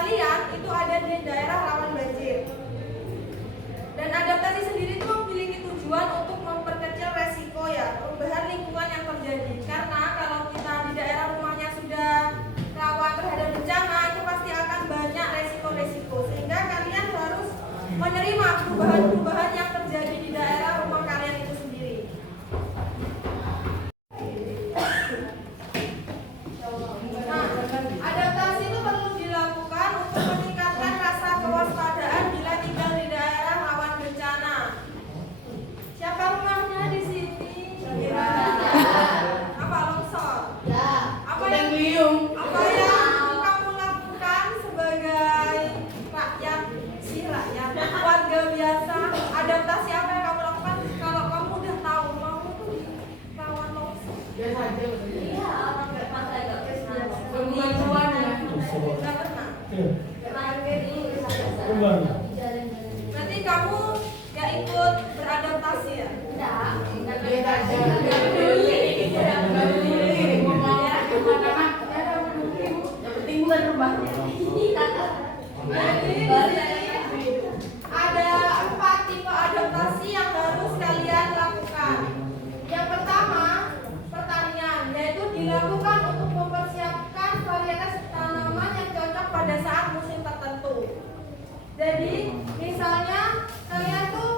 kalian itu ada di daerah rawan banjir. Dan adaptasi sendiri itu memiliki tujuan untuk memperkecil resiko ya perubahan lingkungan yang terjadi. Karena kalau kita di daerah rumahnya sudah rawan terhadap bencana, itu pasti akan banyak resiko-resiko. Sehingga kalian harus menerima perubahan-perubahan yang terjadi di daerah rumah kalian itu sendiri. Nah, adaptasi itu perlu dilakukan untuk meningkatkan rasa kewaspadaan bila tinggal di daerah rawan bencana. Siapa rumahnya di sini? Apa longsor? Apa yang kamu lakukan sebagai rakyat warga biasa? Adaptasi apa yang kamu lakukan kalau kamu udah tahu kamu tuh di rawan longsor? Biasa aja. Iya, orang nggak pantai nggak pernah. Nggak pernah. Berarti kamu nggak ikut beradaptasi ya? Ada 4 tipe adaptasi yang harus kalian lakukan. Yang pertama, pertanian, yaitu dilakukan untuk mempersiapkan varietas tanaman yang cocok pada saat musim tertentu. Jadi, misalnya kalian tuh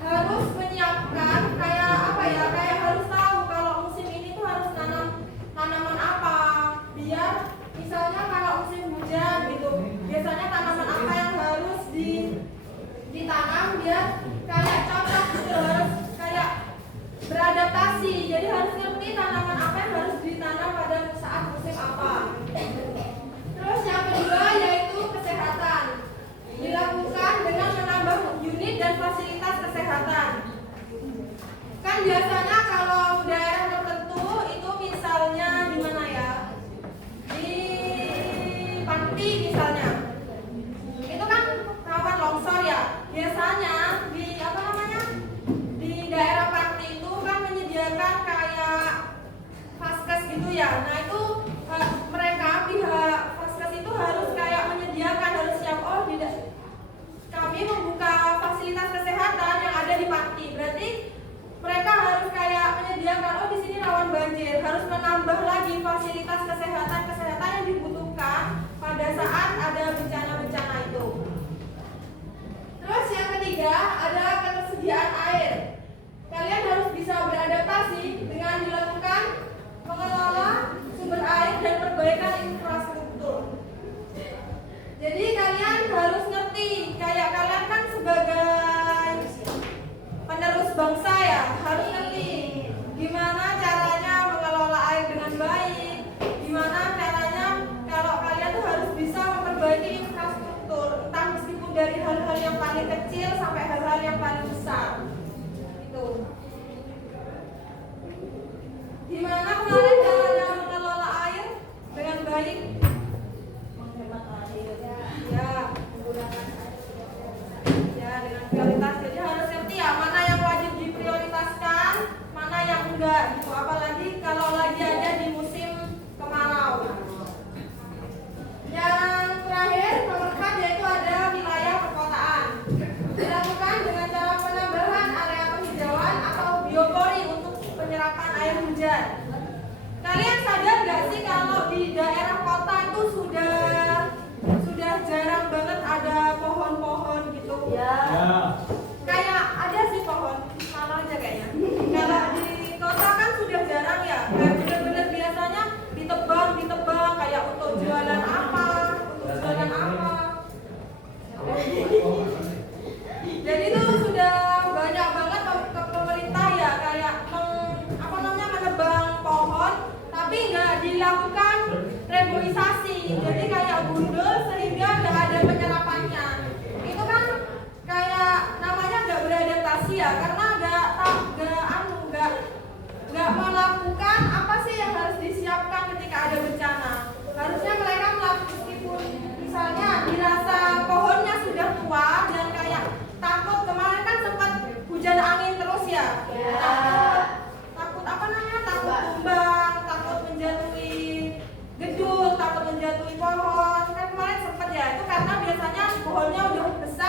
harus menyiapkan kayak apa ya? Kayak harus tahu kalau musim ini tuh harus tanam tanaman apa. Biar misalnya kalau musim hujan gitu, biasanya tanaman apa yang harus ditanam biar kayak cocok gitu, harus kayak beradaptasi. Jadi harus ngerti tanaman apa yang harus ditanam pada saat musim apa. Terus yang kedua yaitu kesehatan. Dilakukan dengan menambah unit dan fasilitas kesehatan. Kan biasanya kalau daerah tertentu itu misalnya di mana ya? Di Panti misalnya. Itu kan rawan longsor ya. Biasanya di apa namanya? Di daerah Panti itu kan menyediakan kayak vaskes gitu ya. Nah, itu mereka pihak vaskes itu harus kayak menyediakan, harus siap kami membuka fasilitas kesehatan yang ada di Panti. Berarti mereka harus kayak menyediakan di sini rawan banjir, harus menambah lagi fasilitas kesehatan yang dibutuhkan pada saat ada bencana-bencana itu. Terus yang ketiga ada ketersediaan air. Kalian harus bisa beradaptasi dengan dilakukan mengelola sumber air dan perbaikan infrastruktur. Jadi kalian harus ngerti, kayak kalian kan sebagai penerus bangsa ya, harus ngerti gimana caranya mengelola air dengan baik, gimana caranya kalau kalian tuh harus bisa memperbaiki infrastruktur, entah meskipun dari hal-hal yang paling kecil sampai hal-hal yang paling besar. Itu. Gimana kemarin caranya mengelola air dengan baik? Ya, menggunakan ya dengan prioritas. Jadi harus ngerti ya mana yang wajib diprioritaskan, mana yang enggak gitu. Apalagi kalau lagi ada di musim kemarau. Yang terakhir nomor 4 yaitu ada wilayah perkotaan. Dilakukan dengan cara penambahan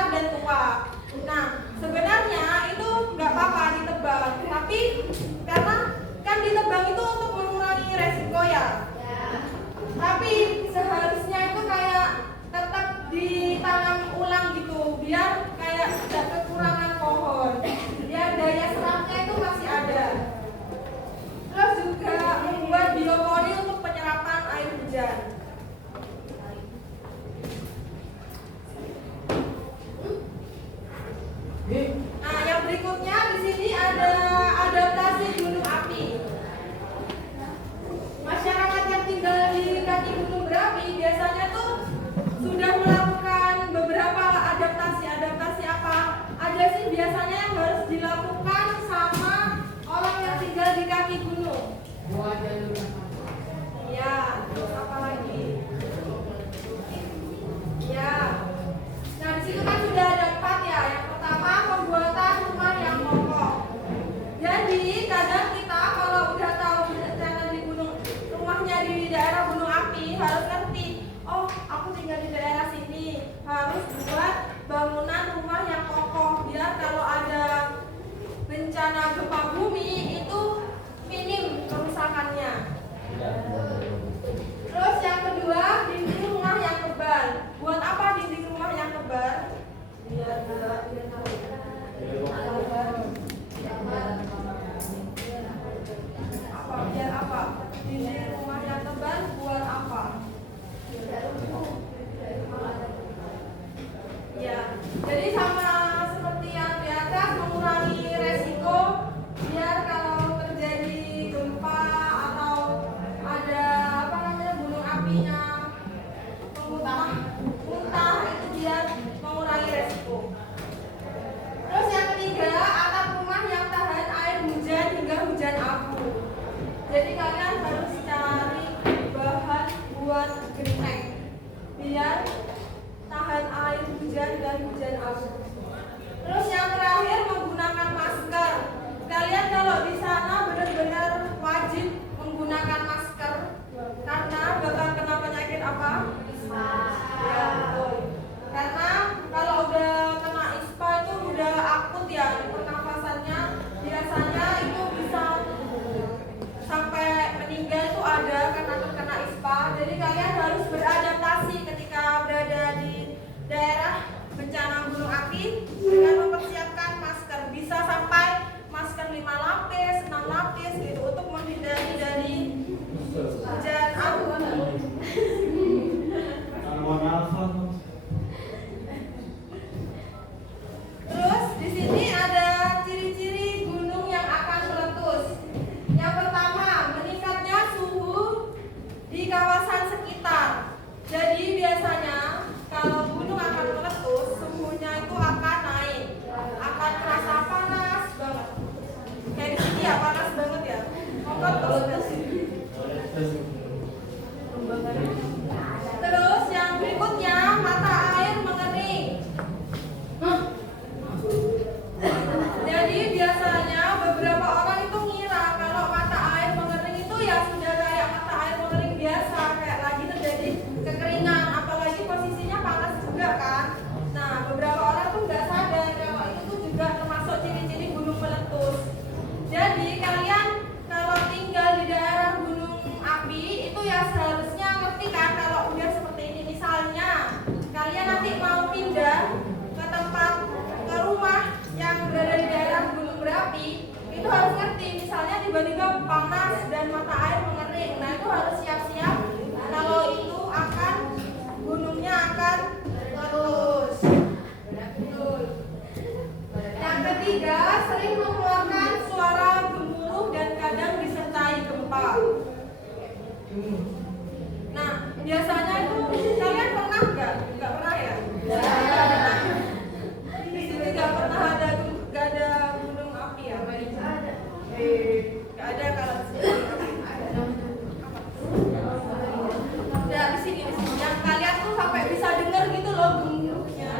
besar dan tua. Nah, sebenarnya itu nggak apa-apa ditebang, tapi karena kan ditebang itu untuk mengurangi resiko ya. Tapi seharusnya itu kayak tetap ditanam ulang gitu, biar kayak tidak kekurangan pohon, biar daya serapnya itu masih ada. Terus juga membuat biopori untuk penyerapan air hujan. Nah, yang berikutnya di sini ada adaptasi gunung api. Masyarakat yang tinggal di kaki gunung berapi biasanya tuh sudah melakukan beberapa adaptasi apa aja sih biasanya yang harus dilakukan sama orang yang tinggal di kaki gunung. Ya, terus apa lagi? Ya. Nah, di situ kan sudah ada 4 ya. Yang pertama, pembuatan rumah yang kokoh. Jadi, kadang kita kalau udah tahu bencana di gunung, rumahnya di daerah gunung api, harus ngerti, oh, aku tinggal di daerah sini, harus buat bangunan rumah yang kokoh biar kalau ada bencana gempa bumi itu minim kerusakannya. Terus yang kedua, dinding rumah yang tebal. Buat apa dinding rumah yang tebal? Biar apa? Dinding rumah yang tebal buat apa? Ya, jadi sama seperti yang di atas, mengurangi resiko biar kalau terjadi gempa atau ada gunung apinya muntah itu biar mengurangi resiko. Terus yang ketiga, atap rumah yang tahan air hujan hingga hujan abu. Jadi kalian harus cari bahan buat genteng biar tahan air hujan dan hujan abu. Terus yang terakhir, menggunakan masker. Kalian kalau di sana benar-benar wajib menggunakan masker karena bakal kena penyakit apa? ISPA. Ya, betul. Karena kalau udah kena ISPA itu udah akut ya, pernafasannya biasanya itu bisa sampai meninggal itu ada karena terkena ISPA. Jadi kalian harus beradaptasi ketika berada di daerah bencana gunung api dengan mempersiapkan masker, bisa sampai masker 5 lapis, 6 lapis gitu untuk menghindari dari hujan abu. Terus di sini ada ciri-ciri gunung yang akan meletus. Yang pertama, meningkatnya suhu di kawasan sekitar. Jadi biasanya kalau gunung akan meletus, suhunya itu akan naik, akan terasa panas banget. Kayak di sini ya, panas banget ya. Terus yang berikutnya, mata air mengering. Jadi biasanya beberapa orang itu ngira kalau mata air mengering itu ya sudah kayak mata air mengering biasa, kayak lagi terjadi kekeringan, apalagi posisinya panas juga kan. Nah, beberapa orang tuh nggak sadar kalau itu tuh juga termasuk ciri-ciri gunung meletus. Jadi kalian kalau tinggal di daerah gunung api itu ya seharusnya ngerti kan kalau udah seperti ini. Misalnya kalian nanti mau pindah ke tempat, ke rumah yang berada di daerah gunung berapi, itu harus ngerti. Misalnya tiba-tiba panas dan mata air mengering, nah itu harus siap-siap kalau itu akan gunungnya akan meletus. Yang ketiga, sering mengeluarkan suara gemuruh dan kadang disertai gempa. Nah, biasanya itu kalian pernah nggak? Nggak pernah ya? Di sini nggak pernah ada gunung api ya? Nggak ada kalau di sini. Ya di sini yang kalian tuh sampai bisa dengar gitu loh gemuruhnya.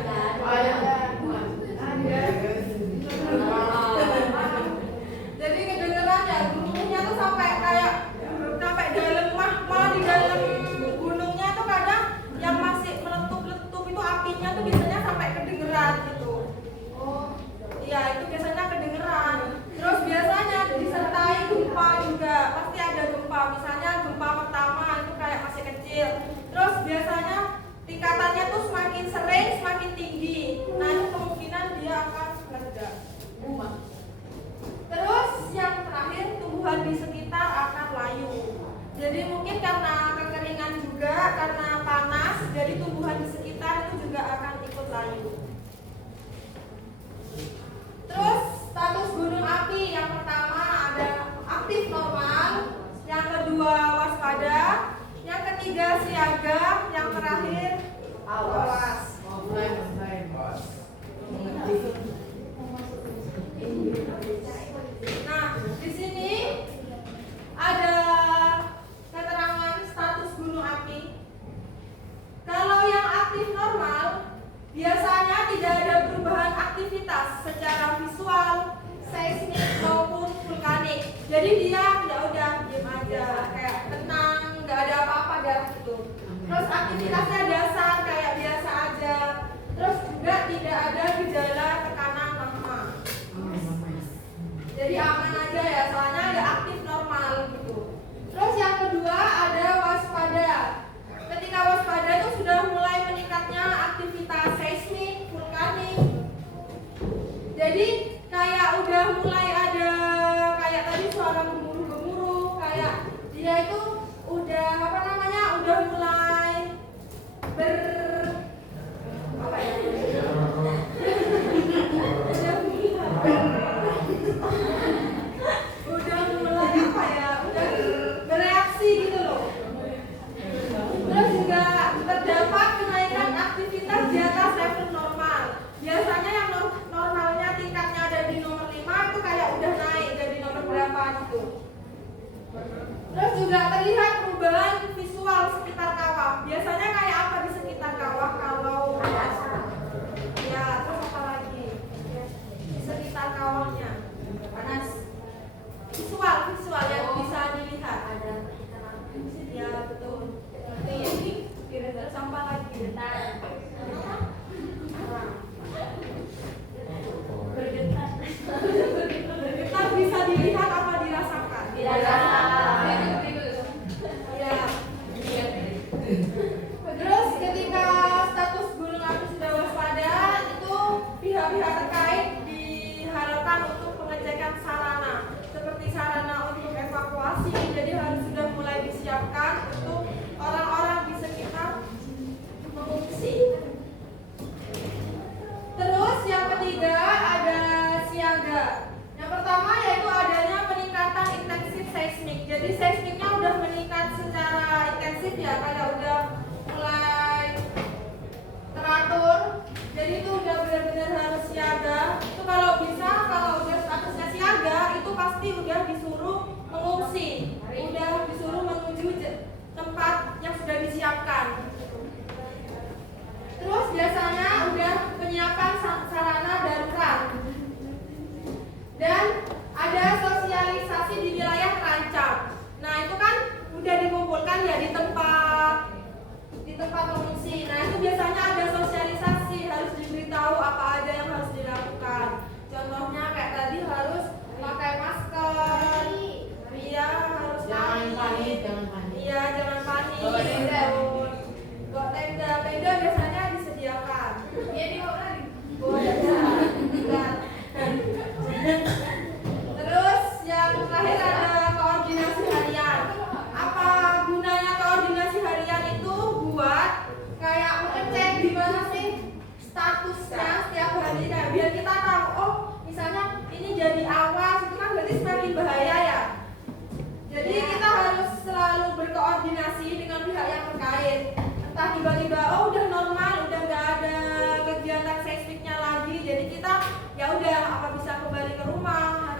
aktivitasnya dasar kayak biasa aja. Terus juga tidak ada gejala tekanan lama. Jadi aman aja ya, soalnya ya aktif normal gitu. Terus yang kedua ada waspada. Ketika waspada itu sudah mulai meningkatnya aktivitas seismik, vulkanik. Jadi kayak udah mulai ada kayak tadi suara gemuruh-gemuruh, kayak dia itu udah udah mulai apa ya? udah mulai apa ya? Udah bereaksi gitu loh. Terus juga terdapat kenaikan aktivitas di atas level normal. Biasanya yang normalnya tingkatnya ada di nomor 5 itu kayak udah naik jadi nomor berapa gitu. Terus juga terlihat perubahan visual sekitar kawah. Biasanya kayak apa di sekitar kawah kalau ya, terus apa lagi? Di sekitar kawahnya. Panas. Visual yang bisa dilihat ada. Ya, betul. Terus sampah lagi. Bergetar bisa dilihat apa dirasakan? Ya. Terus ketika status gunung api sudah waspada, itu pihak-pihak terkait diharapkan untuk pengecekan sarana, seperti sarana untuk evakuasi. Jadi harus sudah mulai disiapkan untuk orang-orang di sekitar mengungsi. Terus yang ketiga ada siaga. Yang pertama yaitu adanya peningkatan intensif seismik. Jadi seismiknya udah meningkat secara intensif ya, kayak udah mulai teratur. Jadi itu udah benar-benar harus siaga. Itu kalau bisa, kalau udah statusnya siaga itu pasti udah disuruh mengungsi, udah disuruh menuju tempat yang sudah disiapkan. Terus biasanya udah penyiapan sarana darurat dan ada sosialisasi di wilayah terancam. Nah itu kan udah dikumpulkan ya di tempat mengungsi. Nah itu biasanya ada sosialisasi, harus diberitahu apa aja yang harus dilakukan. Contohnya kayak tadi harus pakai masker, iya harus jangan panik. Iya jangan panik. Bawa tenda biasanya disediakan. Iya dibawa lagi. Bawa tenda. Terus yang terakhir ada koordinasi harian. Apa gunanya koordinasi harian itu? Buat kayak ngecek gimana sih statusnya setiap hari, kayak biar kita tahu, oh misalnya ini jadi awas, itu kan berarti semakin bahaya ya. Jadi kita harus selalu berkoordinasi dengan pihak yang terkait. Entah tiba-tiba oh udah normal, udah nggak ada kegiatan seismiknya lagi, jadi kita ya udah apa bisa kembali ke rumah, apa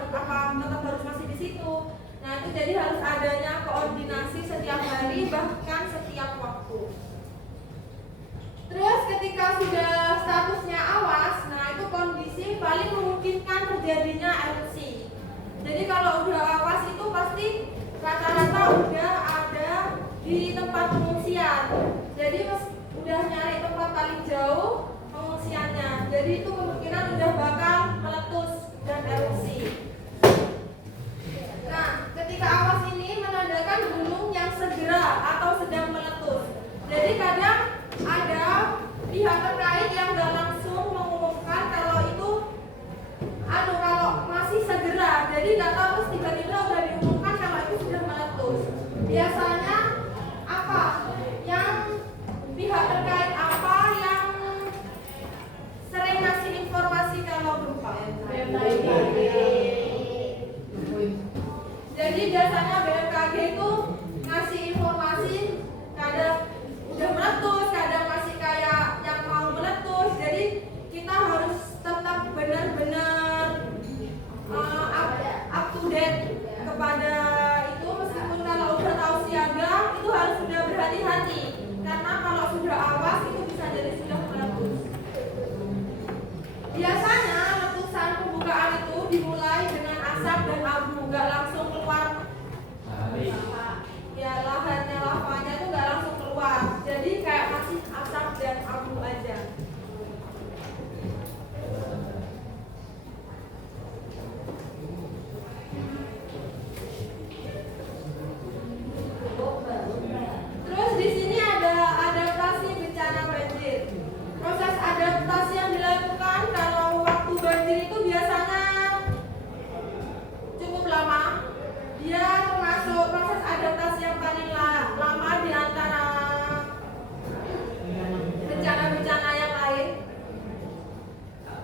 tetap harus masih di situ. Nah itu jadi harus adanya koordinasi setiap hari bahkan setiap waktu. Terus ketika sudah statusnya awas, nah itu kondisi paling memungkinkan terjadinya erupsi. Jadi kalau udah awas itu pasti rata-rata udah ada di tempat pengungsian. Jadi udah nyari tempat paling jauh pengungsiannya. Jadi itu kemungkinan udah bakal meletus dan erupsi. Nah, ketika awas ini menandakan gunung yang segera atau sedang meletus. Jadi kadang ada pihak terkait yang nggak langsung mengumumkan kalau itu kalau masih segera. Jadi nggak tahu terus tiba-tiba udah diumumkan kalau itu sudah meletus. Biasanya apa yang pihak terkait apa yang sering ngasih informasi kalau berupa jadi biasanya BMKG itu ngasih informasi kadang udah meletus, kadang masih kayak yang mau meletus. Jadi kita harus tetap benar-benar up to date kepada itu, meskipun kalau udah tahu siaga itu harus sudah berhati-hati karena kalau sudah awas itu bisa jadi sudah meletus. Biasanya letusan pembukaan itu dimulai dengan asap dan abu, nggak langsung keluar. Ya lahannya lavanya itu nggak langsung keluar. Jadi kayak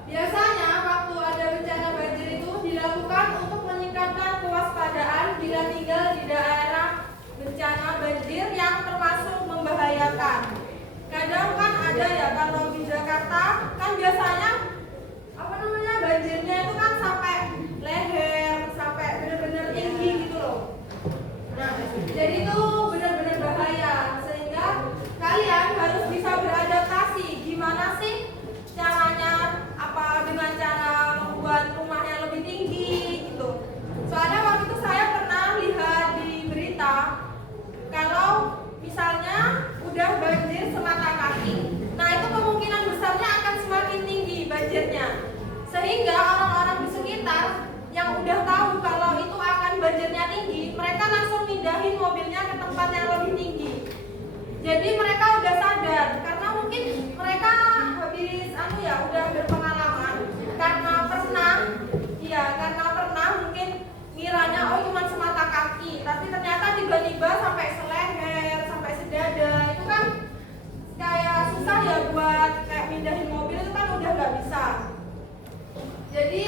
Biasanya waktu ada bencana banjir itu dilakukan untuk meningkatkan kewaspadaan bila tinggal di daerah bencana banjir yang termasuk membahayakan. Kadang kan ada ya, kalau di Jakarta kan biasanya banjirnya itu kan sampai leher, sampai benar-benar tinggi gitu loh. Nah, jadi itu benar-benar bahaya, sehingga kalian harus bisa beradaptasi. Gimana sih caranya, dengan cara membuat rumahnya lebih tinggi gitu. Soalnya waktu itu saya pernah lihat di berita kalau misalnya udah banjir semata kaki, nah itu kemungkinan besarnya akan semakin tinggi banjirnya, sehingga orang-orang di sekitar yang udah tahu kalau itu akan banjirnya tinggi, mereka langsung pindahin mobilnya ke tempat yang lebih tinggi. Jadi mereka udah sadar, karena mungkin mereka habis udah berpengalaman, karena pernah mungkin ngiranya cuma semata kaki, tapi ternyata tiba-tiba sampai seleher, sampai sedada. Itu kan kayak susah ya buat kayak pindahin mobil, itu kan udah nggak bisa. Jadi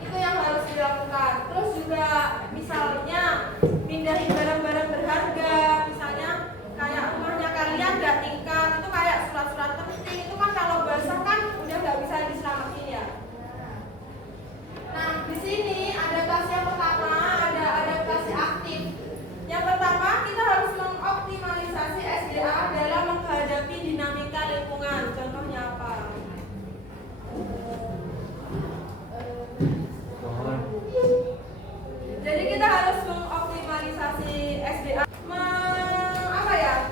itu yang harus dilakukan. Terus juga misalnya pindahin barang-barang berharga, misalnya kayak rumahnya kalian nggak tingkat, itu kayak surat-surat penting, itu kan kalau basah kan udah nggak bisa diselamatin ya. Nah, di sini adaptasi yang pertama ada adaptasi aktif. Yang pertama, kita harus mengoptimalisasi SDA dalam menghadapi dinamika lingkungan. Contohnya apa? Jadi kita harus mengoptimalisasi SDA,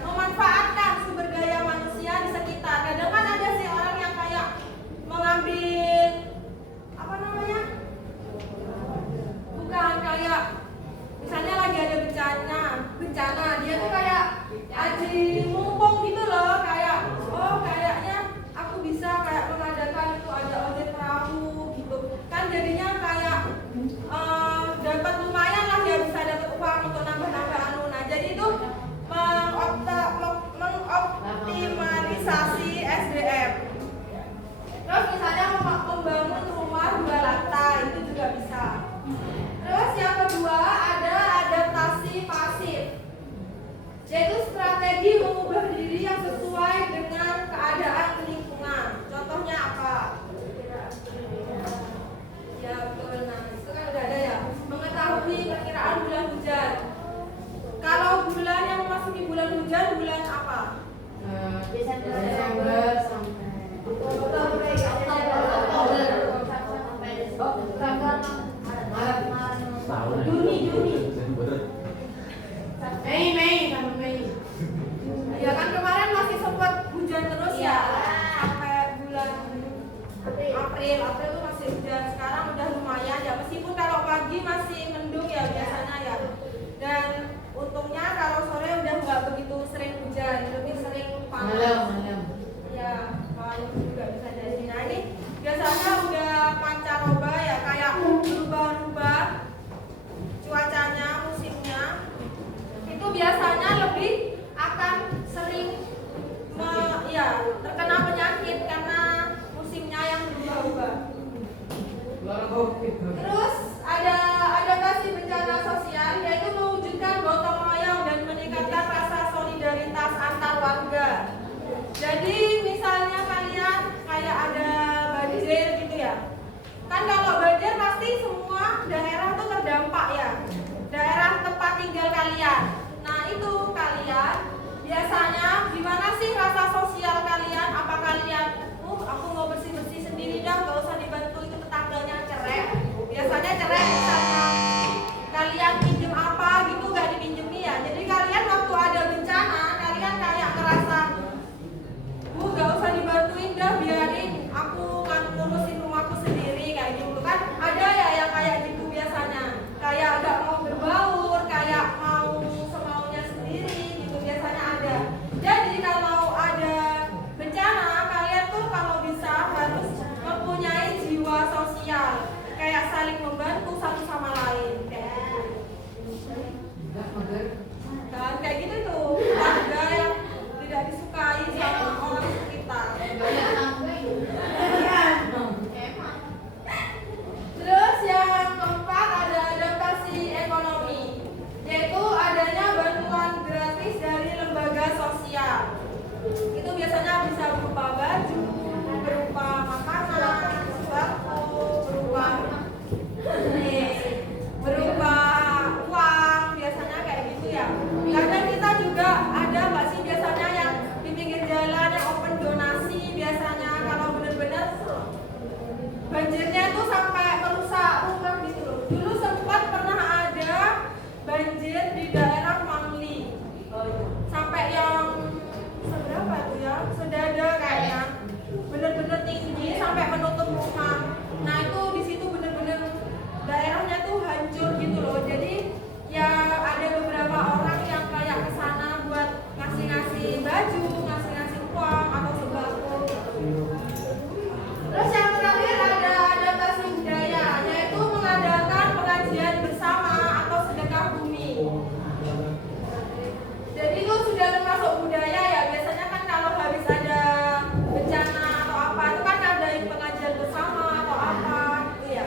memanfaatkan sumber daya manusia di sekitar. Kadang kan ada sih orang yang kayak mengambil bukan kayak misalnya lagi ada bencana, dia tuh kayak aji mumpung gitu loh, kayak kayaknya aku bisa kayak mengadakan itu ada ojek perahu gitu kan, jadinya kayak dapat lumayan lah, dia bisa dapat uang untuk nambah-nambah nah jadi itu mengoptimalisasi SDM. Terus misalnya membangun rumah 2 lantai, itu juga bisa. Terus yang kedua ada adaptasi pasif, yaitu strategi mengubah diri yang sesuai dengan keadaan lingkungan. Contohnya apa? Ya betul, nah itu kan udah ada ya. Mengetahui perkiraan bulan hujan. Kalau bulan yang memasuki bulan hujan, bulan apa? Desember sampai Mei. Ya kan kemarin masih sempat hujan terus ya, sampai bulan April tuh masih hujan. Sekarang udah lumayan ya, meskipun kalau pagi masih mendung ya biasanya ya. Dan untungnya kalau sore udah nggak begitu sering hujan, lebih sering panas. Malam. Ya, malam juga bisa jadi. Nah ini biasanya udah pancaroba ya, kayak berubah-ubah cuacanya, musimnya. Itu biasanya lebih akan sering terkena penyakit karena musimnya yang berubah-ubah. Terus ada adaptasi bencana sosial, yaitu mewujudkan gotong royong dan meningkatkan rasa solidaritas antar warga. Jadi misalnya kalian kayak ada banjir gitu ya, kan kalau banjir pasti semua daerah tuh terdampak ya, daerah tempat tinggal kalian. Nah itu kalian biasanya gimana sih rasa sosial kalian? Apa kalian aku mau bersih-bersih sendiri dah, gak usah dibantu, itu tetangganya cerai. Biasanya cerai misalnya kalian pinjem apa gitu gak dipinjemi ya. Jadi kalian waktu ada bencana kalian kayak ngerasa gak usah dibantuin dah, biarin aku ngurusin rumahku sendiri kayak gitu kan. Ada ya yang kayak gitu biasanya, kayak gak mau berbaur, kayak mau semaunya sendiri gitu biasanya ada. Jadi kalau ada bencana kalian tuh kalau bisa harus mempunyai banjirnya itu sampai merusak rumah gitu loh. Dulu sempat pernah ada banjir di daerah Mangli, sampai yang seberapa itu ya, sedada kayaknya, bener-bener tinggi sampai menutup rumah. Nah itu di situ bener-bener daerahnya tuh hancur gitu loh. Jadi ya ada beberapa orang yang kayak kesana buat ngasih-ngasih baju, ngasih-ngasih uang atau sembako. Terus yang terakhir ada adaptasi budaya, yaitu mengadakan pengajian bersama atau sedekah bumi. Jadi itu sudah termasuk budaya ya. Biasanya kan kalau habis ada bencana atau apa itu kan ada pengajian bersama atau apa gitu ya.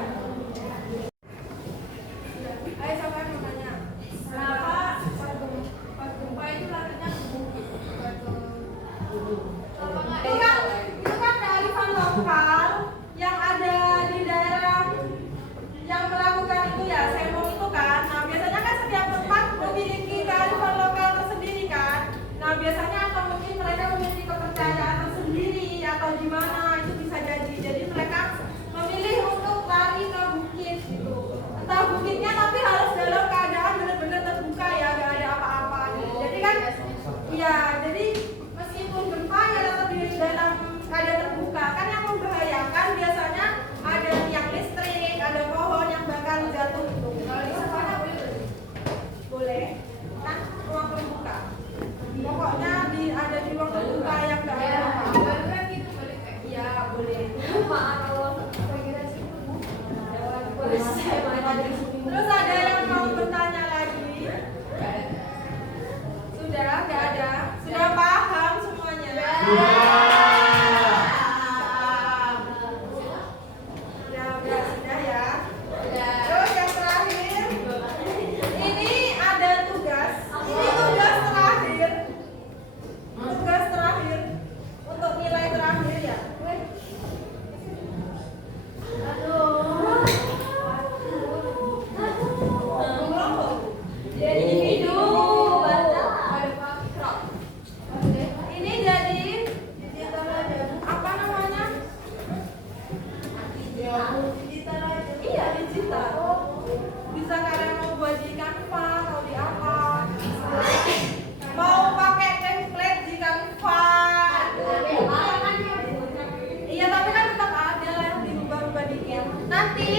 Ayo siapa yang mau tanya? Kenapa pas gempa itu larinya ke bumi? Itu kan kearifan lokal yang ada di daerah yang melakukan itu ya, semong itu kan. Nah biasanya kan setiap tempat memiliki kearifan lokal tersendiri kan. Nah biasanya atau mungkin mereka memiliki kepercayaan tersendiri atau gimana, itu bisa jadi. Jadi mereka memilih untuk lari ke bukit gitu. Entah bukitnya tapi harus dalam keadaan benar-benar terbuka ya, gak ada apa-apa gitu. Jadi kan ya, jadi meskipun gempa ya tetap di dalam keadaan terbuka. Kan yang membahayakan biasanya ada tiang listrik, ada pohon yang bakal jatuh gitu. Kalau di sana boleh kan ruang terbuka. Pokoknya ada di ruang terbuka yang gak ada apa-apa. Iya boleh. Terus ada yang mau bertanya lagi? Sudah? Gak ada? Sudah paham semuanya? Sudah ya. Terus yang terakhir, ini ada tugas. Ini tugas terakhir. Tugas terakhir untuk nilai terakhir ya. Ini jadi apa namanya? Iya digital. Bisa kalian mau buat di Canva atau di apa? Mau pakai template di Canva? Iya tapi kan tetap ada lah yang dirubah-rubah dikit. Nanti